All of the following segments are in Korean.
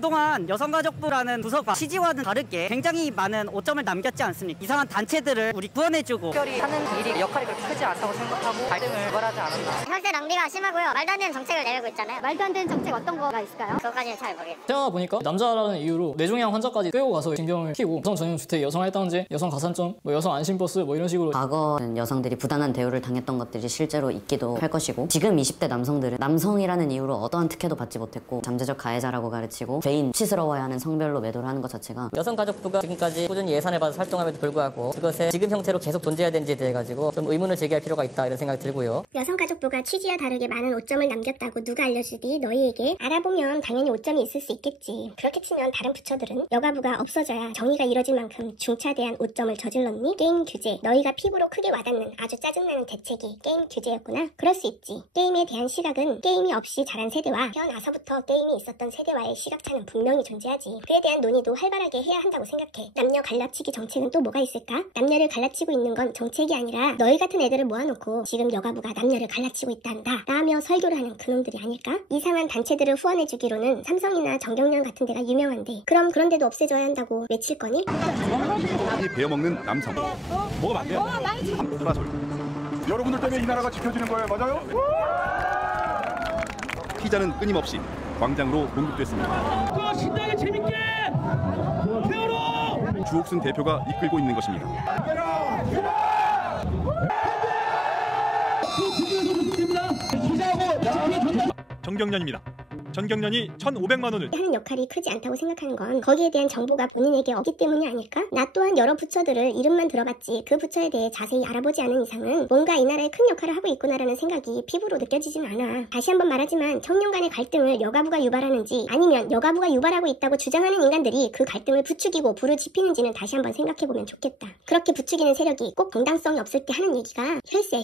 그동안 여성가족부라는 부서가 취지와는 다르게 굉장히 많은 오점을 남겼지 않습니까? 이상한 단체들을 우리 구원해주고 특별히 하는 일이 역할이 그렇게 크지 않다고 생각하고 갈등을 유발하지 않았나. 혈세 낭비가 심하고요. 말도 안 되는 정책을 내밀고 있잖아요. 말도 안 되는 정책 어떤 거가 있을까요? 그것까지는 잘 모르겠어요. 제가 보니까 남자라는 이유로 뇌종양 환자까지 끌고 가서 징병을 키고 여성 전용 주택, 여성 할당제, 여성 가산점, 여성 안심버스 이런 식으로 과거는 여성들이 부당한 대우를 당했던 것들이 실제로 있기도 할 것이고 지금 20대 남성들은 남성이라는 이유로 어떠한 특혜도 받지 못했고 잠재적 가해자라고 가르치고 죄인 수치스러워야 하는 성별로 매도를 하는 것 자체가 여성가족부가 지금까지 꾸준히 예산을 받아서 활동함에도 불구하고 그것에 지금 형태로 계속 존재해야 되는지에 대해 가지고 좀 의문을 제기할 필요가 있다 이런 생각이 들고요. 여성가족부가 취지와 다르게 많은 오점을 남겼다고 누가 알려주디 너희에게? 알아보면 당연히 오점이 있을 수 있겠지. 그렇게 치면 다른 부처들은 여가부가 없어져야 정의가 이뤄질 만큼 중차대한 오점을 저질렀니? 게임 규제. 너희가 피부로 크게 와닿는 아주 짜증나는 대책이 게임 규제였구나. 그럴 수 있지. 게임에 대한 시각은 게임이 없이 자란 세대와 태어나서부터 게임이 있었던 세대와의 시각차는 분명히 존재하지. 그에 대한 논의도 활발하게 해야 한다고 생각해. 남녀 갈라치기 정책은 또 뭐가 있을까? 남녀를 갈라치고 있는 건 정책이 아니라 너희 같은 애들을 모아놓고 지금 여가부가 남녀를 갈라치고 있다 한다 라며 설교를 하는 그놈들이 아닐까? 이상한 단체들을 후원해주기로는 삼성이나 정경련 같은 데가 유명한데 그럼 그런 데도 없애줘야 한다고 외칠 거니? 이 베어먹는 남성 먹으면 안 돼요. 파라솔. 여러분들 때문에 이 나라가 지켜지는 거예요. 맞아요? 피자는 끊임없이 광장으로 공급됐습니다. 신나게 재밌게 배우러 주옥순 대표가 이끌고 있는 것입니다. 정경련입니다. 전경련이 1,500만 원을 하는 역할이 크지 않다고 생각하는 건 거기에 대한 정보가 본인에게 없기 때문이 아닐까? 나 또한 여러 부처들을 이름만 들어봤지 그 부처에 대해 자세히 알아보지 않은 이상은 뭔가 이 나라에 큰 역할을 하고 있구나라는 생각이 피부로 느껴지진 않아. 다시 한번 말하지만 청년 간의 갈등을 여가부가 유발하는지 아니면 여가부가 유발하고 있다고 주장하는 인간들이 그 갈등을 부추기고 불을 지피는지는 다시 한번 생각해보면 좋겠다. 그렇게 부추기는 세력이 꼭 정당성이 없을 때 하는 얘기가 혈세.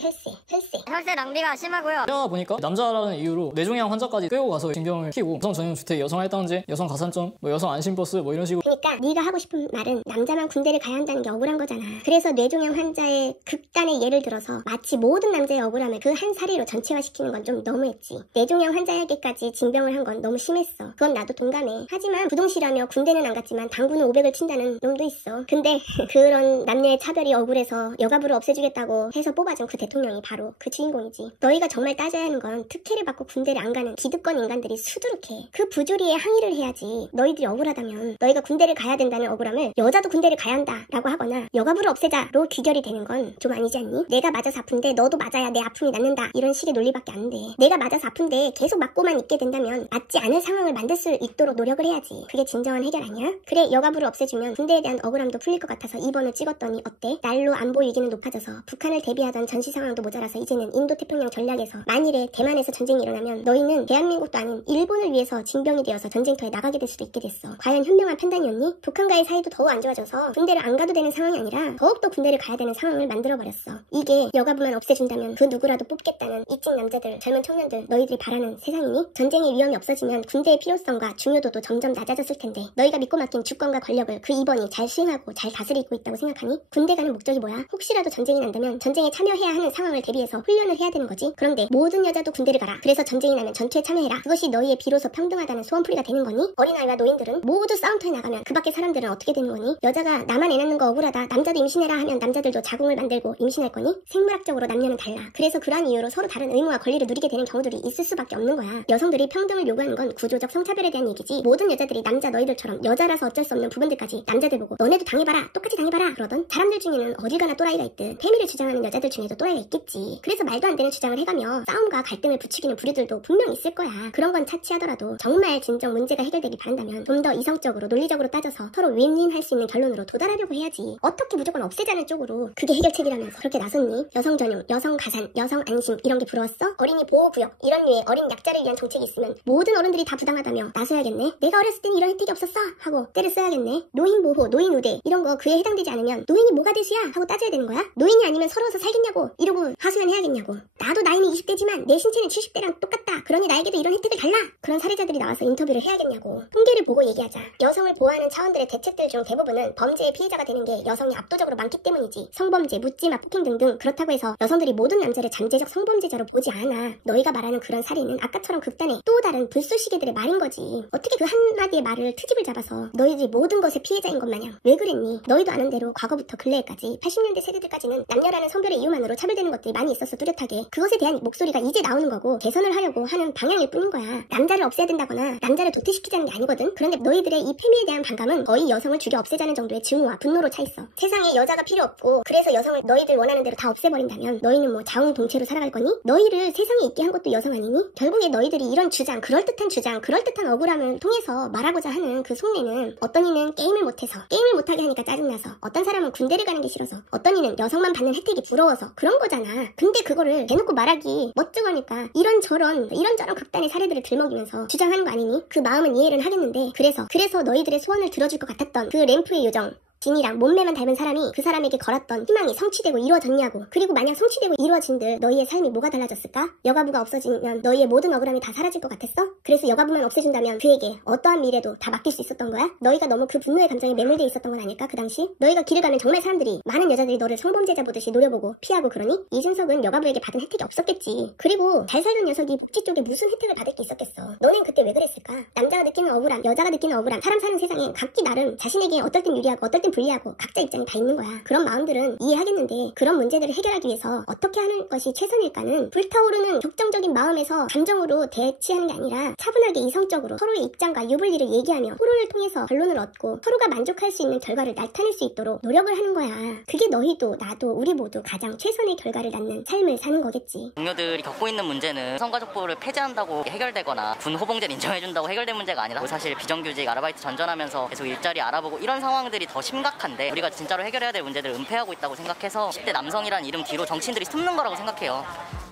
혈세 낭비가 심하고요. 제가 보니까 남자라는 이유로 뇌종양 환자까지 끌고 가서 징병을 키고 여성 전용 주택, 여성 할당제, 여성 가산점, 여성 안심버스 이런 식으로. 그러니까 네가 하고 싶은 말은 남자만 군대를 가야 한다는 게 억울한 거잖아. 그래서 뇌종양 환자의 극단의 예를 들어서 마치 모든 남자의 억울함을 그 한 사례로 전체화시키는 건 좀 너무했지. 뇌종양 환자에게까지 징병을 한 건 너무 심했어. 그건 나도 동감해. 하지만 부동시라며 군대는 안 갔지만 당구는 500을 친다는 놈도 있어. 근데 그런 남녀의 차별이 억울해서 여가부를 없애주겠다고 해서 뽑아준 그 대통령이 바로 그 주인공이지. 너희가 정말 따져야 하는 건 특혜를 받고 군대를 안 가는 기득권 인간들이 수두룩해. 그 부조리에 항의를 해야지. 너희들이 억울하다면 너희가 군대를 가야 된다는 억울함을 여자도 군대를 가야 한다 라고 하거나 여가부를 없애자로 귀결이 되는 건 좀 아니지 않니? 내가 맞아서 아픈데 너도 맞아야 내 아픔이 낫는다 이런 식의 논리밖에 안 돼. 내가 맞아서 아픈데 계속 맞고만 있게 된다면 맞지 않을 상황을 만들 수 있도록 노력을 해야지. 그게 진정한 해결 아니야? 그래 여가부를 없애주면 군대에 대한 억울함도 풀릴 것 같아서 2번을 찍었더니 어때? 날로 안보 위기는 높아져서 북한을 대비하던 전시 상황도 모자라서 이제는 인도태평양 전략에서 만일에 대만에서 전쟁이 일어나면 너희는 대한민국도 아닌 일본을 위해서 징병이 되어서 전쟁터에 나가게 될 수도 있게 됐어. 과연 현명한 판단이었니? 북한과의 사이도 더욱 안 좋아져서 군대를 안 가도 되는 상황이 아니라 더욱더 군대를 가야 되는 상황을 만들어버렸어. 이게 여가부만 없애준다면 그 누구라도 뽑겠다는 이찍 남자들, 젊은 청년들 너희들이 바라는 세상이니? 전쟁의 위험이 없어지면 군대의 필요성과 중요도도 점점 낮아졌을 텐데 너희가 믿고 맡긴 주권과 권력을 그 2번이 잘 수행하고 잘 다스리고 있다고 생각하니? 군대 가는 목적이 뭐야? 혹시라도 전쟁이 난다면 전쟁에 참여해야 하는 상황을 대비해서 훈련을 해야 되는 거지? 그런데 모든 여자도 군대를 가라. 그래서 전쟁이 나면 전투에 참여해라. 그것이 너희의 비로소 평등하다는 소원풀이가 되는 거니? 어린아이와 노인들은 모두 싸움터에 나가면 그 밖의 사람들은 어떻게 되는 거니? 여자가 나만 애 낳는 거 억울하다. 남자도 임신해라 하면 남자들도 자궁을 만들고 임신할 거니? 생물학적으로 남녀는 달라. 그래서 그러한 이유로 서로 다른 의무와 권리를 누리게 되는 경우들이 있을 수밖에 없는 거야. 여성들이 평등을 요구하는 건 구조적 성차별에 대한 얘기지. 모든 여자들이 남자 너희들처럼 여자라서 어쩔 수 없는 부분들까지 남자들 보고 너네도 당해봐라. 똑같이 당해봐라. 그러던 사람들 중에는 어딜 가나 또라이가 있듯 페미를 주장하는 여자들 중에도 또라이가 있겠지. 그래서 말도 안 되는 주장을 해가며 싸움과 갈등을 부추기는 부류들도 분명 있을 거야. 그런 건 차치하더라도 정말 진정 문제가 해결되기 바란다면 좀 더 이성적으로 논리적으로 따져서 서로 윈윈할 수 있는 결론으로 도달하려고 해야지. 어떻게 무조건 없애자는 쪽으로 그게 해결책이라면서 그렇게 나섰니? 여성 전용, 여성 가산, 여성 안심 이런 게 부러웠어? 어린이 보호구역 이런 류의 어린 약자를 위한 정책이 있으면 모든 어른들이 다 부당하다며 나서야겠네. 내가 어렸을 땐 이런 혜택이 없었어 하고 때를 써야겠네. 노인 보호, 노인 우대 이런 거 그에 해당되지 않으면 노인이 뭐가 대수야 하고 따져야 되는 거야? 노인이 아니면 서러워서 살겠냐고 이러고 하소연해야겠냐고. 나도 나이는 20대지만 내 신체는 70대랑 똑같다. 그러니 나에게도 이런 혜택을 달라 그런 사례자들이 나와서 인터뷰를 해야겠냐고. 통계를 보고 얘기하자. 여성을 보호하는 차원들의 대책들 중 대부분은 범죄의 피해자가 되는 게 여성이 압도적으로 많기 때문이지, 성범죄, 묻지마, 폭행 등등 그렇다고 해서 여성들이 모든 남자를 잠재적 성범죄자로 보지 않아. 너희가 말하는 그런 사례는 아까처럼 극단의 또 다른 불쏘시개들의 말인 거지. 어떻게 그 한마디의 말을 트집을 잡아서 너희들이 모든 것의 피해자인 것 마냥 왜 그랬니? 너희도 아는 대로 과거부터 근래까지 80년대 세대들까지는 남녀라는 성별의 이유만으로 차별되는 것들이 많이 있었어. 뚜렷하게. 그것에 대한 목소리가 이제 나오는 거고 개선을 하려고 하는 방향일 뿐인 거야. 남자를 없애야 된다거나 남자를 도태시키자는 게 아니거든. 그런데 너희들의 이 페미에 대한 반감은 거의 여성을 죽여 없애자는 정도의 증오와 분노로 차 있어. 세상에 여자가 필요 없고 그래서 여성을 너희들 원하는 대로 다 없애버린다면 너희는 뭐 자웅동체로 살아갈 거니? 너희를 세상에 있게 한 것도 여성 아니니? 결국에 너희들이 이런 주장, 그럴듯한 억울함을 통해서 말하고자 하는 그 속내는 어떤 이는 게임을 못해서, 게임을 못하게 하니까 짜증나서, 어떤 사람은 군대를 가는 게 싫어서, 어떤 이는 여성만 받는 혜택이 부러워서 그런 거잖아. 근데 그거를 대놓고 말하기 멋쩍으니까 이런저런 극단의 사례들을 들먹이면서 주장하는 거 아니니? 그 마음은 이해를 하겠는데 그래서 너희들의 소원을 들어줄 것 같았던 그 램프의 요정 진이랑 몸매만 닮은 사람이 그 사람에게 걸었던 희망이 성취되고 이루어졌냐고. 그리고 만약 성취되고 이루어진들 너희의 삶이 뭐가 달라졌을까? 여가부가 없어지면 너희의 모든 억울함이 다 사라질 것 같았어? 그래서 여가부만 없애준다면 그에게 어떠한 미래도 다 맡길 수 있었던 거야? 너희가 너무 그 분노의 감정에 매몰돼 있었던 건 아닐까? 그 당시? 너희가 길을 가면 정말 사람들이, 많은 여자들이 너를 성범죄자 보듯이 노려보고 피하고 그러니? 이준석은 여가부에게 받은 혜택이 없었겠지. 그리고 잘 살던 녀석이 복지 쪽에 무슨 혜택을 받을 게 있었겠어. 너넨 그때 왜 그랬을까? 남자가 느끼는 억울함, 여자가 느끼는 억울함, 사람 사는 세상엔 각기 나름 자신에게 어떨 땐 유리하고 어떨 땐 불리하고 각자 입장이 다 있는 거야. 그런 마음들은 이해하겠는데 그런 문제들을 해결하기 위해서 어떻게 하는 것이 최선일까는 불타오르는 격정적인 마음에서 감정으로 대치하는 게 아니라 차분하게 이성적으로 서로의 입장과 유불리를 얘기하며 토론을 통해서 결론을 얻고 서로가 만족할 수 있는 결과를 나타낼 수 있도록 노력을 하는 거야. 그게 너희도 나도 우리 모두 가장 최선의 결과를 낳는 삶을 사는 거겠지. 동료들이 겪고 있는 문제는 성가족부를 폐지한다고 해결되거나 군 호봉제를 인정해준다고 해결된 문제가 아니라 사실 비정규직, 아르바이트 전전하면서 계속 일자리 알아보고 이런 상황들이 더 심각한데 우리가 진짜로 해결해야 될 문제들을 은폐하고 있다고 생각해서 10대 남성이라는 이름 뒤로 정치인들이 숨는 거라고 생각해요.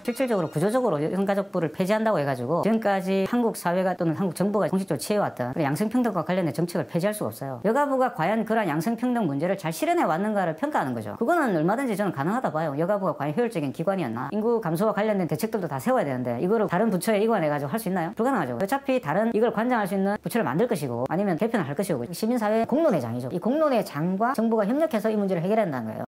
실질적으로 구조적으로 여성가족부를 폐지한다고 해가지고 지금까지 한국 사회가 또는 한국 정부가 공식적으로 취해왔던 양성평등과 관련된 정책을 폐지할 수가 없어요. 여가부가 과연 그러한 양성평등 문제를 잘 실현해 왔는가를 평가하는 거죠. 그거는 얼마든지 저는 가능하다 봐요. 여가부가 과연 효율적인 기관이었나. 인구 감소와 관련된 대책들도 다 세워야 되는데 이거를 다른 부처에 이관해가지고 할 수 있나요? 불가능하죠. 어차피 다른 이걸 관장할 수 있는 부처를 만들 것이고 아니면 개편을 할 것이고 시민사회 공론회장이죠. 이 공론회장과 정부가 협력해서 이 문제를 해결한다는 거예요.